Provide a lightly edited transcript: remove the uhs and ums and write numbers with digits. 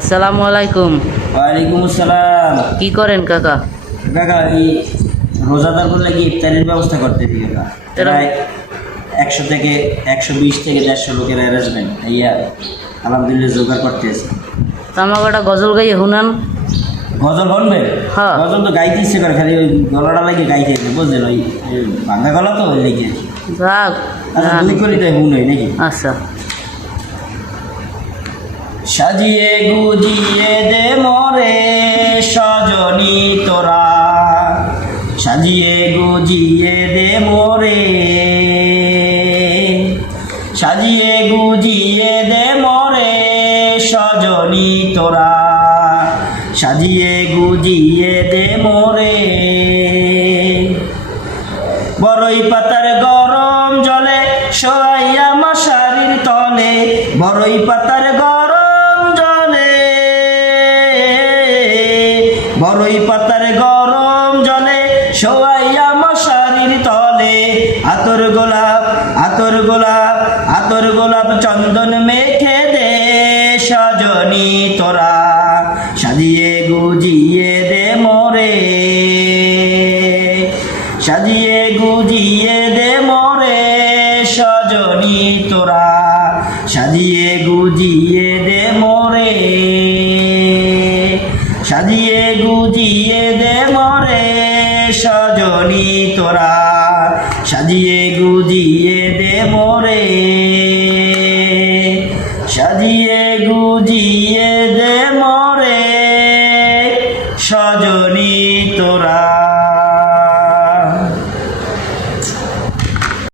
আসসালামু আলাইকুম। ওয়ালাইকুম আসসালাম। কি করেন কাকা? কাকা এই রোজাদার বললে কি ইফতারের ব্যবস্থা করতেছি কাকা। প্রায় 100 থেকে 120 থেকে 150 লোকের অ্যারেঞ্জমেন্ট ইয়া আলহামদুলিল্লাহ জোগাড় করতেছি। তামাকাটা গজল গাইয়ে শুনান। গজল শুনবেন? হ্যাঁ। গজল তো গাইতে ইচ্ছে করে, খালি ওই গলাটা লাগে গাইতে বুঝলেন, ওই ভাঙা গলা তো ওই লেগে। যাক, আচ্ছা দুই কলিতে শুনই নাকি? আচ্ছা। সাজিয়ে গুজিয়ে দে মরে সজনী তোরা, সাজিয়ে গুজিয়ে দে মোরে, সাজিয়ে গুজিয়ে দে মোরে সজনী তোরা, সাজিয়ে গুজিয়ে দে মোরে। বড়ই পাতার গরম জলে শোয়াইয়া মশারির তলে, বড়ই পাতার গরম জলে, বড়ই পাতার গরম জলে শোয়াইয়া মশারির তলে। আতর গোলাপ আতর গোলাপ আতর গোলাপ চন্দন মেখে দে সজনী তোরা, সাজিয়ে গুজিয়ে দে মোরে, সাজিয়ে গুজিয়ে দে মোরে সজনী তোরা, সাজিয়ে গুজিয়ে দে মোরে, সাজিয়ে গুজিয়ে দে মোরে সজনী তোরা, সাজিয়ে গুজিয়ে দে মোরে।